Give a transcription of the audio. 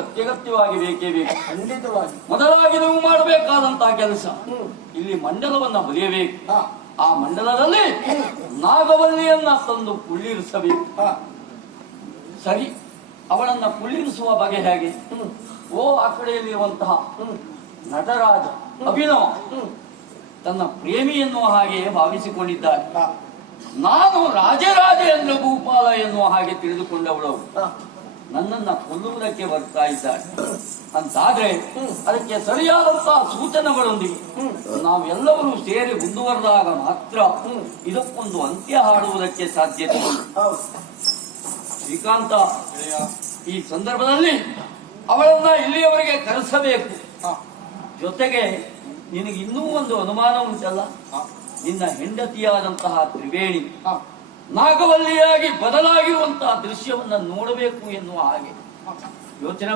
ಅತ್ಯಗತ್ಯವಾಗಿ ಬೇಕೇ ಬೇಕು. ಖಂಡಿತವಾಗಿ. ಮೊದಲಾಗಿ ನೀವು ಮಾಡಬೇಕಾದಂತಹ ಕೆಲಸ, ಇಲ್ಲಿ ಮಂಡಲವನ್ನ ಬರೆಯಬೇಕು. ಆ ಮಂಡಲದಲ್ಲಿ ನಾಗವಲ್ಲಿಯನ್ನ ತಂದು ಕುಳ್ಳಿರಿಸಬೇಕು. ಸರಿ, ಅವಳನ್ನ ಕುಳ್ಳಿರಿಸುವ ಬಗೆ ಹೇಗೆ? ಆ ಕಡೆಯಲ್ಲಿರುವಂತಹ ನಟರಾಜ ಅಭಿನವ ತನ್ನ ಪ್ರೇಮಿ ಎನ್ನುವ ಹಾಗೆ ಭಾವಿಸಿಕೊಂಡಿದ್ದಾರೆ. ನಾನು ರಾಜರಾಜೇಂದ್ರ ಭೂಪಾಲ ಎನ್ನುವ ಹಾಗೆ ತಿಳಿದುಕೊಂಡವಳು ನನ್ನನ್ನ ಕೊಲ್ಲುವುದಕ್ಕೆ ಬರ್ತಾ ಇದ್ದಾರೆ ಅಂತಾದ್ರೆ ಅದಕ್ಕೆ ಸರಿಯಾದಂತಹ ಸೂಚನೆಗಳೊಂದಿಗೆ ನಾವೆಲ್ಲರೂ ಸೇರಿ ಮುಂದುವರೆದಾಗ ಮಾತ್ರ ಇದಕ್ಕೊಂದು ಅಂತ್ಯ ಹಾಡುವುದಕ್ಕೆ ಸಾಧ್ಯತೆ ಉಂಟು. ಶ್ರೀಕಾಂತ, ಈ ಸಂದರ್ಭದಲ್ಲಿ ಅವಳನ್ನ ಇಲ್ಲಿಯವರೆಗೆ ಕರೆಸಬೇಕು. ಜೊತೆಗೆ ನಿನಗೆ ಇನ್ನೂ ಒಂದು ಅನುಮಾನ ಉಂಟಲ್ಲ, ನಿನ್ನ ಹೆಂಡತಿಯಾದಂತಹ ತ್ರಿವೇಣಿ ನಾಗವಲ್ಲಿಯಾಗಿ ಬದಲಾಗಿರುವಂತಹ ದೃಶ್ಯವನ್ನ ನೋಡಬೇಕು ಎನ್ನುವ ಹಾಗೆ ಯೋಚನೆ